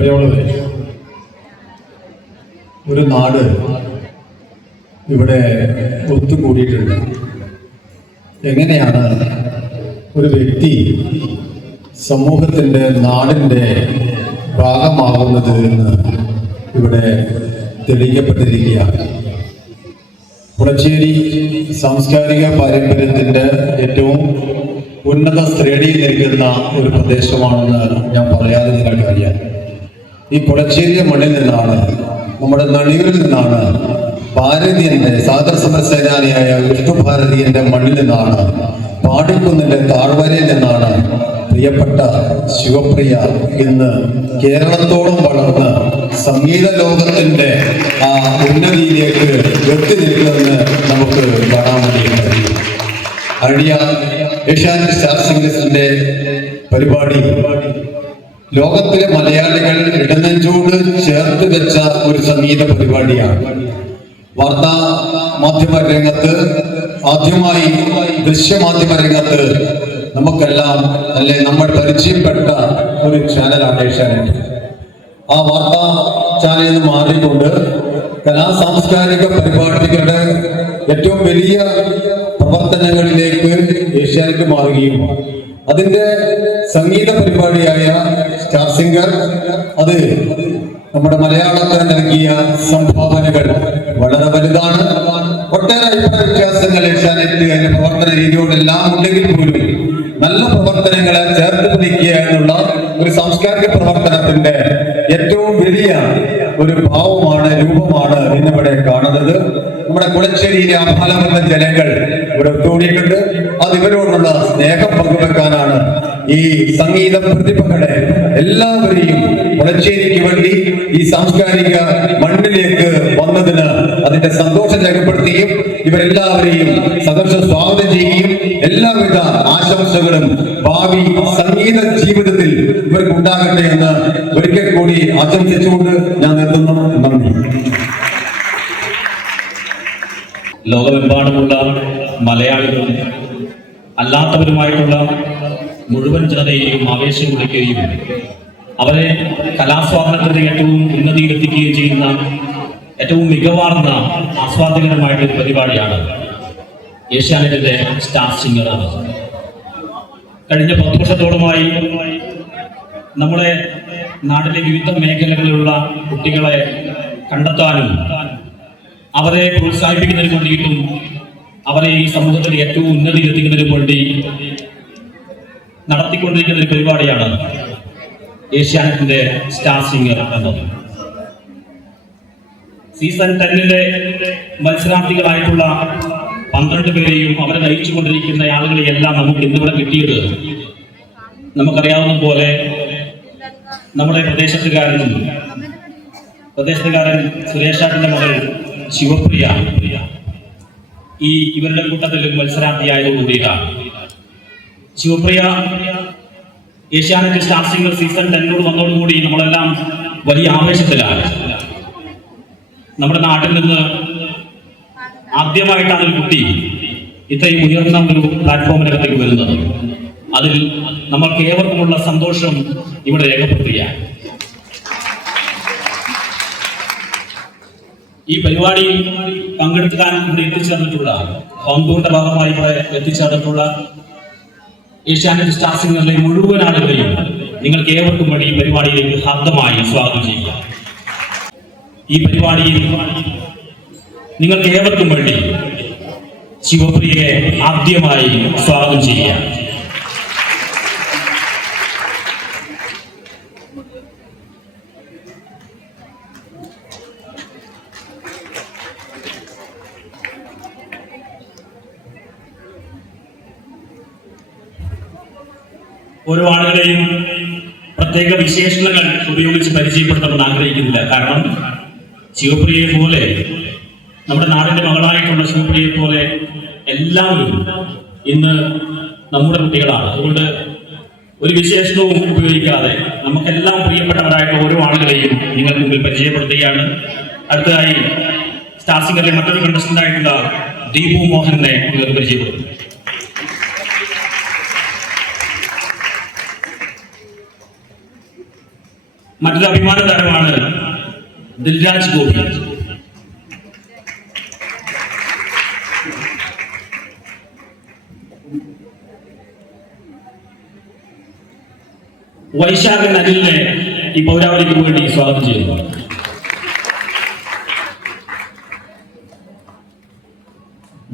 പ്രിയമുള്ളവരെ ഒരു നാട് ഇവിടെ ഒത്തുകൂടിയിട്ടുണ്ട്. എങ്ങനെയാണ് ഒരു വ്യക്തി സമൂഹത്തിന്റെ നാടിന്റെ ഭാഗമാകുന്നത് എന്ന് ഇവിടെ തെളിയിക്കപ്പെട്ടിരിക്കുകയാണ്? കുളച്ചേരി സാംസ്കാരിക പാരമ്പര്യത്തിന്റെ ഏറ്റവും ഉന്നത ശ്രേണിയിൽ നിൽക്കുന്ന ഒരു പ്രദേശമാണെന്ന് ഞാൻ പറയാതെ നിങ്ങൾക്കറിയാം ഈ കുളച്ചേരിയ മണ്ണിൽ നിന്നാണ് നമ്മുടെ നണിയൂരിൽ നിന്നാണ് ഭാരതീയന്റെ സ്വാതന്ത്ര്യ സമര സേനാനിയായ വിഷ്ണു ഭാരതീയന്റെ മണ്ണിൽ നിന്നാണ് പാടിക്കുന്നിന്റെ താഴ്വരയിൽ നിന്നാണ് പ്രിയപ്പെട്ട ശിവപ്രിയ ഇന്ന് കേരളത്തോളം വളർന്ന് സംഗീത ലോകത്തിന്റെ ആ ഉന്നതിയിലേക്ക് എത്തി നിൽക്കുമെന്ന് നമുക്ക് കാണാൻ വേണ്ടി കഴിയും. അഴിയ ഏഷ്യാനെറ്റ് സ്റ്റാർ സിംഗേഴ്സിന്റെ പരിപാടി ലോകത്തിലെ മലയാളികൾ ഇടനെഞ്ചോട് ചേർത്ത് വെച്ച ഒരു സംഗീത പരിപാടിയാണ്. വാർത്താ മാധ്യമ രംഗത്ത് ആദ്യമായി ദൃശ്യമാധ്യമ രംഗത്ത് നമുക്കെല്ലാം അല്ലെ നമ്മൾ പരിചയപ്പെട്ട ഒരു ചാനലാണ് ഏഷ്യാനെറ്റ്. ആ വാർത്താ ചാനലിൽ നിന്ന് മാറിക്കൊണ്ട് കലാ സാംസ്കാരിക പരിപാടികളുടെ ഏറ്റവും വലിയ പ്രവർത്തനങ്ങളിലേക്ക് ഏഷ്യാനെറ്റ് മാറുകയും അതിന്റെ സംഗീത പരിപാടിയായ സ്റ്റാർ സിംഗർ അത് നമ്മുടെ മലയാളത്തിന് നൽകിയ സംഭാവനകൾ വളരെ വലുതാണ്. ഒട്ടേറെ വ്യത്യാസങ്ങൾ ഏഷ്യാനെറ്റ് അതിന്റെ പ്രവർത്തന രീതിയോടെല്ലാം ഉണ്ടെങ്കിൽ പോലും നല്ല പ്രവർത്തനങ്ങളെ ചേർത്ത് പിടിക്കുക എന്നുള്ള ഒരു സാംസ്കാരിക പ്രവർത്തനത്തിന്റെ ഏറ്റവും വലിയ ഒരു ഭാവമാണ് രൂപമാണ് ഇന്നിവിടെ കാണുന്നത്. നമ്മുടെ കുളശ്ശേരിയിലെ ആഭാലമുള്ള ജനങ്ങൾ ഇവിടെ ഒത്തുകൂടിയിട്ടുണ്ട്. അത് ഇവരോടുള്ള സ്നേഹം പങ്കുവെക്കാനാണ് ഈ സംഗീത പ്രതിഭകളെ എല്ലാവരെയും കുളശ്ശേരിക്ക് വേണ്ടി ഈ സാംസ്കാരിക മണ്ണിലേക്ക് വന്നതിന് അതിന്റെ സന്തോഷം രേഖപ്പെടുത്തുകയും ഇവരെല്ലാവരെയും സന്തോഷം സ്വാഗതം ചെയ്യുകയും എല്ലാവിധ ആശംസകളും ഭാവി സംഗീത ജീവിതത്തിൽ ഇവർക്ക് ഉണ്ടാകട്ടെ എന്ന് ഒരിക്കൽ കൂടി ആശംസിച്ചുകൊണ്ട് ഞാൻ നിർത്തുന്നു. നന്ദി. ലോകമെമ്പാടുമുള്ള മലയാളികളും അല്ലാത്തവരുമായിട്ടുള്ള മുഴുവൻ ജനതയെയും ആവേശം കൊള്ളിക്കുകയും അവരെ കലാസ്വാദനത്തിന്റെ ഏറ്റവും ഉന്നതിയിലെത്തിക്കുകയും ചെയ്യുന്ന ഏറ്റവും മികവാർന്ന ആസ്വാദകരമായിട്ടൊരു പരിപാടിയാണ് ഏഷ്യാനെറ്റിന്റെ സ്റ്റാർ എന്നത് കഴിഞ്ഞ പത്ത് വർഷത്തോളമായി നമ്മുടെ നാട്ടിലെ വിവിധ മേഖലകളിലുള്ള കുട്ടികളെ കണ്ടെത്താനും അവരെ പ്രോത്സാഹിപ്പിക്കുന്നതിന് വേണ്ടിയിട്ടും അവരെ ഈ സമൂഹത്തിൽ ഏറ്റവും ഉന്നതിയിലെത്തിക്കുന്നതിനു വേണ്ടി നടത്തിക്കൊണ്ടിരിക്കുന്ന ഒരു പരിപാടിയാണ് ഏഷ്യാനെറ്റിന്റെ സ്റ്റാർ സിംഗർ എന്നത്. സീസൺ ടെന്നിലെ മത്സരാർത്ഥികളായിട്ടുള്ള പന്ത്രണ്ട് പേരെയും അവരെ നയിച്ചുകൊണ്ടിരിക്കുന്ന ആളുകളെയെല്ലാം നമുക്ക് ഇന്നിവിടെ കിട്ടിയത് നമുക്കറിയാവുന്ന പോലെ നമ്മുടെ പ്രദേശത്തുകാരനും പ്രദേശത്തുകാരൻ സുരേഷാട്ടിന്റെ മകൾ ശിവപ്രിയ ഈ ഇവരുടെ കൂട്ടത്തിൽ മത്സരാർത്ഥിയായതോടുകൂടിയിട്ടാണ് Shivapriya Asianet star singer season ടെന്നോട് വന്നതോടുകൂടി നമ്മളെല്ലാം വലിയ ആവേശത്തിലാണ് നമ്മുടെ നാട്ടിൽ നിന്ന് ആദ്യമായിട്ടാണ് ഒരു കുട്ടി ഇത്രയും ഉയർന്ന ഒരു പ്ലാറ്റ്ഫോമിനകത്തേക്ക് വരുന്നത്. അതിൽ നമ്മൾക്ക് ഏവർക്കുമുള്ള സന്തോഷം ഇവിടെ രേഖപ്പെടുത്തുകയാണ്. ഈ പരിപാടി പങ്കെടുക്കാൻ ഇവിടെ എത്തിച്ചേർന്നിട്ടുള്ള ഹോംടൂറിന്റെ ഭാഗമായി ഇവിടെ എത്തിച്ചേർന്നിട്ടുള്ള ഏഷ്യാനെറ്റ് സ്റ്റാർ സിംഗറിലെ മുഴുവൻ ആളുകളെയും നിങ്ങൾക്ക് ഏവർക്കും വേണ്ടി ഈ പരിപാടിയിലേക്ക് ഹാർദമായി സ്വാഗതം ചെയ്യുക. ഈ പരിപാടിയിൽ നിങ്ങൾക്ക് ഏവർക്കും വേണ്ടി ശിവപ്രിയയെ ആദ്യമായി സ്വാഗതം ചെയ്യുക. ഓരോ ആളുകളെയും പ്രത്യേക വിശേഷണങ്ങൾ ഉപയോഗിച്ച് പരിചയപ്പെടുത്തണമെന്ന് ആഗ്രഹിക്കുന്നില്ല. കാരണം ശിവപ്രിയെ പോലെ നമ്മുടെ നാടിന്റെ മകളായിട്ടുള്ള ശിവപ്രിയെ പോലെ എല്ലാവരും ഇന്ന് നമ്മുടെ കുട്ടികളാണ്. അതുകൊണ്ട് ഒരു വിശേഷണവും ഉപയോഗിക്കാതെ നമുക്കെല്ലാം പ്രിയപ്പെട്ടവരായിട്ട് ഓരോ ആളുകളെയും നിങ്ങൾക്ക് മുമ്പിൽ പരിചയപ്പെടുത്തുകയാണ്. അടുത്തതായി സ്റ്റാർ സിംഗറിലെ മറ്റൊരു കണ്ടസ്റ്റന്റ് ആയിട്ടുള്ള ദീപു മോഹനെ നിങ്ങൾക്ക് പരിചയപ്പെടുത്തും. മറ്റൊരു അഭിമാന താരമാണ് ദിൽരാജ് ഗോപി. വൈശാഖൻ അനിലിനെ ഈ പൗരാവലിക്ക് വേണ്ടി സ്വാഗതം ചെയ്യുന്നു.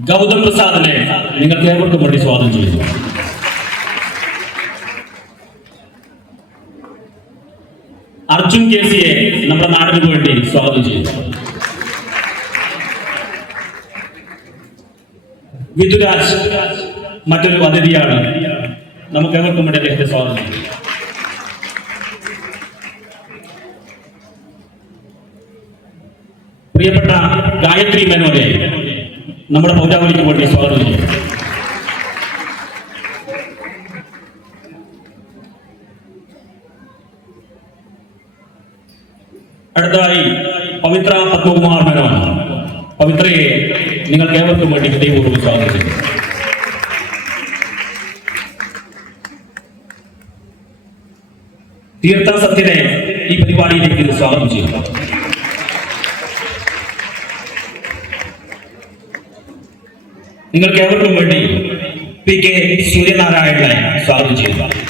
ഗൗതം പ്രസാദിനെ നിങ്ങൾക്ക് ഏവർക്കും വേണ്ടി സ്വാഗതം ചെയ്യുന്നു. അർജുൻ കെ സിയെ നമ്മുടെ നാടിന് വേണ്ടി സ്വാഗതം ചെയ്യുന്നു. വിധുരാജ് മറ്റൊരു അതിഥിയാണ്. നമുക്ക് ഏവർക്കും വേണ്ടി അദ്ദേഹത്തെ സ്വാഗതം ചെയ്യുന്നു. പ്രിയപ്പെട്ട ഗായത്രി മേനോനെ നമ്മുടെ പൗരാവലിക്ക് വേണ്ടി സ്വാഗതം ചെയ്യുന്നു. അടുത്തതായി പവിത്ര പത്മകുമാർ മേനോൻ. പവിത്രയെ നിങ്ങൾക്ക് ഏവർക്കും വേണ്ടി ഹൃദയപൂർവം സ്വാഗതം. ചെയ്യുന്നു തീർത്ഥ സത്യനെ ഈ പരിപാടിയിലേക്ക് സ്വാഗതം ചെയ്യുന്നു. നിങ്ങൾക്ക് ഏവർക്കും വേണ്ടി പി കെ സൂര്യനാരായണനെ സ്വാഗതം ചെയ്യുക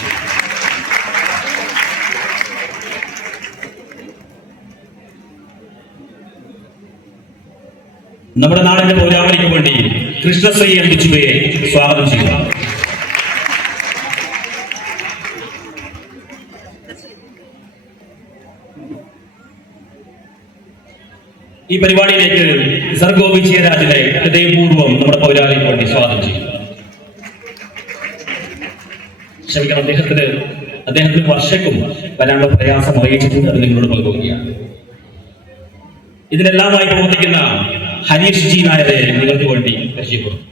നമ്മുടെ നാടിന്റെ പൗരാവലിക്ക് വേണ്ടി കൃഷ്ണശ്രീ എം ബിച്ചുവയെ സ്വാഗതം ചെയ്യുക. ഈ പരിപാടിയിലേക്ക് സർഗോ ജയരാജിനെ ഹൃദയപൂർവം നമ്മുടെ പൗരാളിക്ക് വേണ്ടി സ്വാഗതം ചെയ്യും ക്ഷമിക്കണം അദ്ദേഹത്തിന് അദ്ദേഹത്തിന് വർഷക്കും വരാനുള്ള പ്രയാസം അറിയിച്ചിട്ടുണ്ട് അത് നിങ്ങളോട് പങ്കുവയ്ക്കുകയാണ് ഇതിനെല്ലാമായി പ്രവർത്തിക്കുന്ന ഹരീഷ് ജി നായരെ നിങ്ങൾക്ക് വേണ്ടി പരിചയപ്പെടും.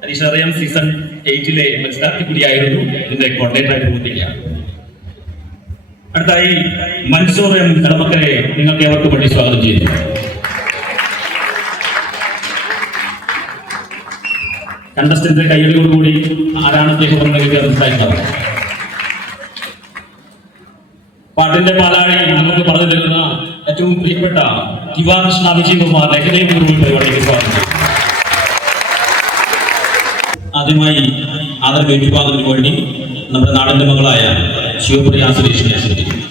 ഹരീഷ് അറിയാം സീസൺ എയ്റ്റിലെ മത്സരാർത്ഥി കൂടിയായിരുന്നു ഇതിന്റെ കോർഡിനേറ്ററായി പ്രവർത്തിക്കുകയാണ് അടുത്തായി മൻസൂർ എം കടമക്കരെ നിങ്ങൾക്ക് ഏവർക്കും വേണ്ടി സ്വാഗതം ചെയ്യുന്നു. കണ്ടസ്റ്റന്റ് കയ്യടിയോടുകൂടി ആരാണ് അദ്ദേഹം പറഞ്ഞെങ്കിൽ മനസ്സിലായിട്ടുണ്ടാവും പാട്ടിന്റെ പാലാഴി നമുക്ക് പറഞ്ഞു തരുന്ന ഏറ്റവും പ്രിയപ്പെട്ട ദിവാകൃഷ്ണ കുമാർ ലഹനപൂർവം പരിപാടിക്ക് സ്വാഗതം ആദ്യമായി ആദരവ് വിഭാഗത്തിന് വേണ്ടി നമ്മുടെ നാടിന്റെ മകളായ ശിവപ്രിയ സുരേഷിനെ ശ്രദ്ധിക്കുന്നു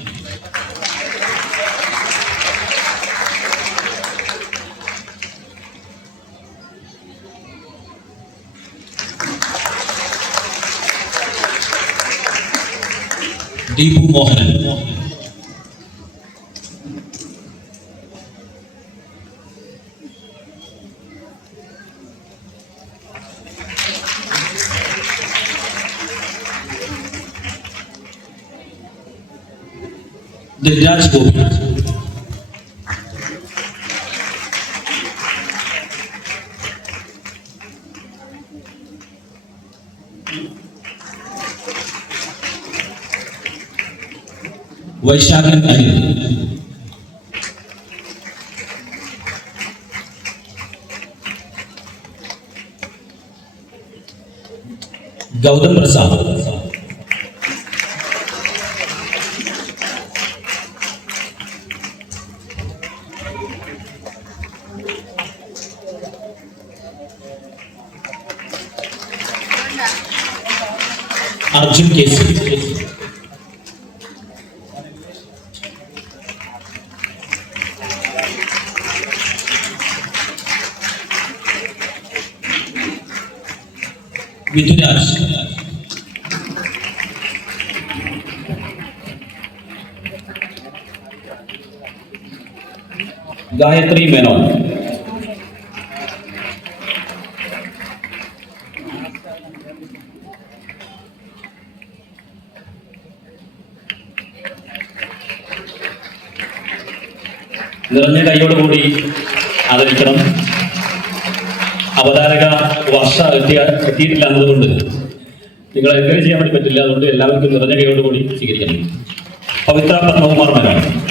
ദീപു മോഹനൻ ദിൽരാജ് ഗോപി വൈശാഖൻ അനിൽ ഗൗതം പ്രസാദ് അർജുൻ കേസി മിഥുരാജ് ഗായത്രി മേനോൻ നിറഞ്ഞ കൈയോടുകൂടി ആദരിക്കണം. അവതാരക വർഷ എത്തിയ എത്തിയിട്ടില്ല എന്നതുകൊണ്ട് നിങ്ങൾ എൻകറേജ് ചെയ്യാൻ വേണ്ടി പറ്റില്ല. അതുകൊണ്ട് എല്ലാവർക്കും നിറഞ്ഞ കൈയോടുകൂടി സ്വീകരിക്കണം. പവിത്ര പത്മകുമാർ മേനോൻ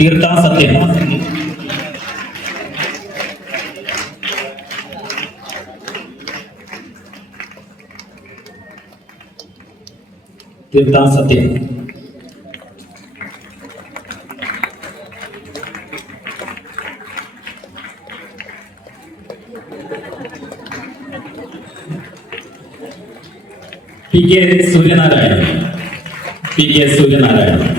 തീർത്ഥ സത്യൻ देवदास सत्य। P K Suryanarayan. P K Suryanarayan.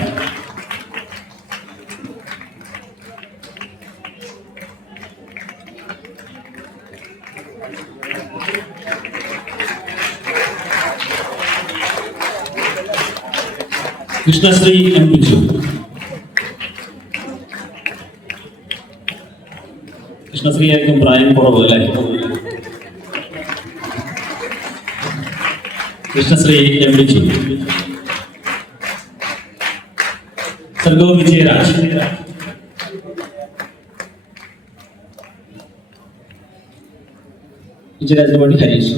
Krishnasree M Biju Krishnasree ആയിരിക്കും പ്രായം കുറവ് അല്ലേ? കൃഷ്ണശ്രീ എം ബിജു സർഗോ വിജയരാജ്. വിജയരാജ് ഹരീഷ്.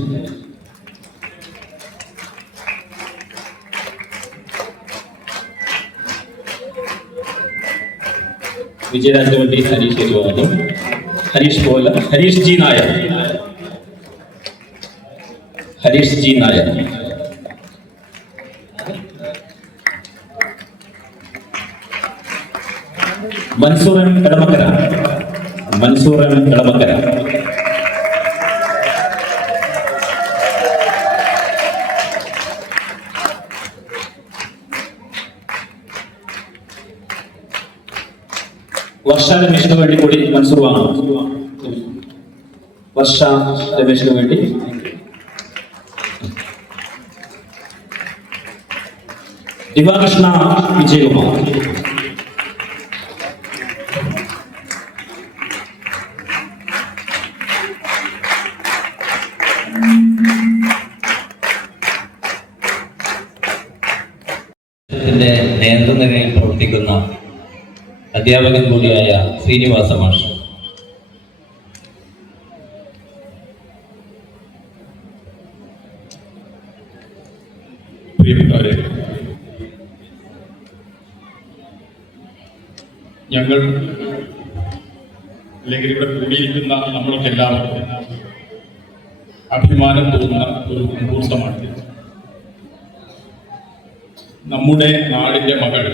വിജയരാജിന് വേണ്ടി ഹരീഷ് ഏറ്റുവാങ്ങുന്നു ഹരീഷ് കോല ഹരീഷ് ജി നായർ. ഹരീഷ് ജി നായർ. മൻസൂറൻ എടമക്കര. എം എടമക്കര. വർഷ രമേശിന് വേണ്ടി കൂടി മൻസൂർ വാങ്ങണം. വർഷ രമേശിന് വേണ്ടി. ദിവാകൃഷ്ണ വിജയകുമാർ. നേതൃനിരയിൽ പ്രവർത്തിക്കുന്ന അധ്യാപകൻ കൂടിയായ ശ്രീനിവാസ മാഷ്. ഞങ്ങൾ അല്ലെങ്കിൽ ഇവിടെ കൂടിയിരിക്കുന്ന നമ്മളൊക്കെ എല്ലാവർക്കും അഭിമാനം തോന്നുന്ന ഒരു മുഹൂർത്തമാണ് നമ്മുടെ നാടിന്റെ മകൾ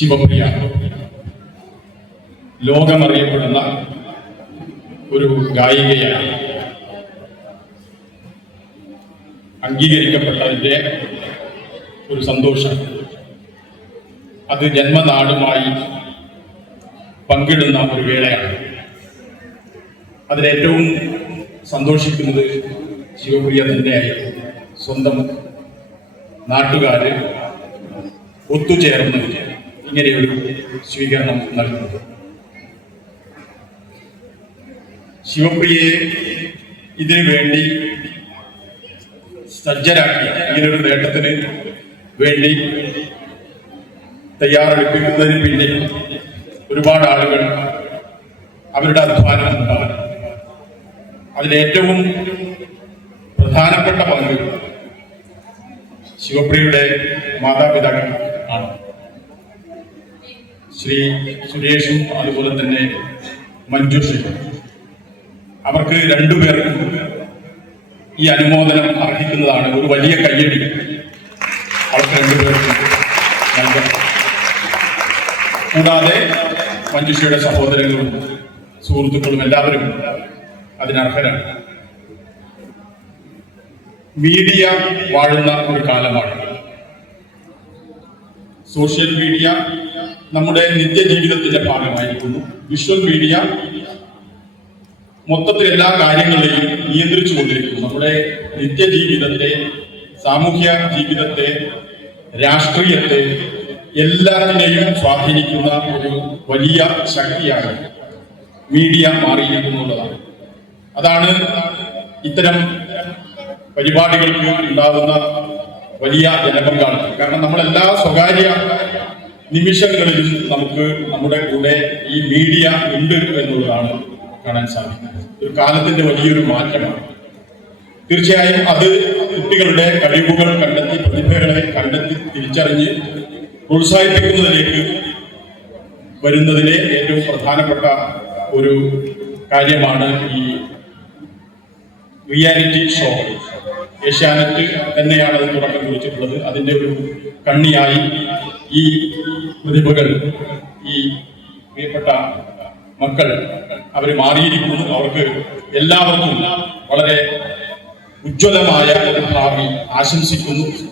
ശിവപ്രിയ ലോകമറിയപ്പെടുന്ന ഒരു ഗായികയാണ്. അംഗീകരിക്കപ്പെട്ടതിന്റെ ഒരു സന്തോഷം. അത് ജന്മനാടുമായി പങ്കിടുന്ന ഒരു വേളയാണ്. അതിലേറ്റവും സന്തോഷിക്കുന്നത് ശിവപ്രിയ തന്നെയായിരുന്നു. സ്വന്തം നാട്ടുകാര് ഒത്തുചേർന്ന് ഇങ്ങനെയൊരു സ്വീകരണം നൽകുന്നത്. ശിവപ്രിയയെ ഇതിനു വേണ്ടി സജ്ജരാക്കി ഇങ്ങനൊരു നേട്ടത്തിന് വേണ്ടി തയ്യാറെടുപ്പിക്കുന്നതിന് പിന്നിൽ ഒരുപാട് ആളുകൾ അവരുടെ അധ്വാനം ഉണ്ടാകും അതിലേറ്റവും പ്രധാനപ്പെട്ട പങ്ക് ശിവപ്രിയയുടെ മാതാപിതാക്കൾ ശ്രീ സുരേഷും അതുപോലെ തന്നെ മഞ്ജുഷയും അവർക്ക് രണ്ടുപേർക്കും ഈ അനുമോദനം അർഹിക്കുന്നതാണ്. ഒരു വലിയ കയ്യടി. അവർക്ക് രണ്ടുപേർക്കും കൂടാതെ മഞ്ജുഷയുടെ സഹോദരങ്ങളും സുഹൃത്തുക്കളും എല്ലാവരും അതിനർഹരാണ്. മീഡിയ വാഴുന്ന ഒരു കാലമാണ്. സോഷ്യൽ മീഡിയ നമ്മുടെ നിത്യജീവിതത്തിന്റെ ഭാഗമായിരിക്കുന്നു. വിഷ്വൽ മീഡിയ മൊത്തത്തിൽ എല്ലാ കാര്യങ്ങളെയും നിയന്ത്രിച്ചു കൊണ്ടിരിക്കുന്നു. നമ്മുടെ നിത്യജീവിതത്തെ സാമൂഹ്യ ജീവിതത്തെ രാഷ്ട്രീയത്തെ എല്ലാത്തിനെയും സ്വാധീനിക്കുന്ന ഒരു വലിയ ശക്തിയാണ് മീഡിയ മാറിയിരിക്കുന്നുള്ളതാണ് അതാണ് ഇത്തരം പരിപാടികൾക്ക് ഉണ്ടാകുന്ന വലിയ ജനപങ്കാളിത്തം കാരണം നമ്മളെല്ലാ സ്വകാര്യ നിമിഷങ്ങളിലും നമുക്ക് നമ്മുടെ കൂടെ ഈ മീഡിയ ഉണ്ട് എന്നുള്ളതാണ് കാണാൻ സാധിക്കുന്നത്. ഒരു കാലത്തിന്റെ വലിയൊരു മാറ്റമാണ്. തീർച്ചയായും അത് കുട്ടികളുടെ കഴിവുകൾ കണ്ടെത്തി പ്രതിഭകളെ കണ്ടെത്തി തിരിച്ചറിഞ്ഞ് പ്രോത്സാഹിപ്പിക്കുന്നതിലേക്ക് വരുന്നതിലെ ഏറ്റവും പ്രധാനപ്പെട്ട ഒരു കാര്യമാണ് ഈ റിയാലിറ്റി ഷോ. ഏഷ്യാനെറ്റ് തന്നെയാണ് അത് തുടക്കം കുറിച്ചിട്ടുള്ളത്. അതിന്റെ ഒരു കണ്ണിയായി ഈ പ്രതിഭകൾ ഈ പ്രിയപ്പെട്ട മക്കൾ അവർ മാറിയിരിക്കുന്നു. അവർക്ക് എല്ലാവർക്കും വളരെ ഉജ്ജ്വലമായ ഒരു ഭാവി ആശംസിക്കുന്നു.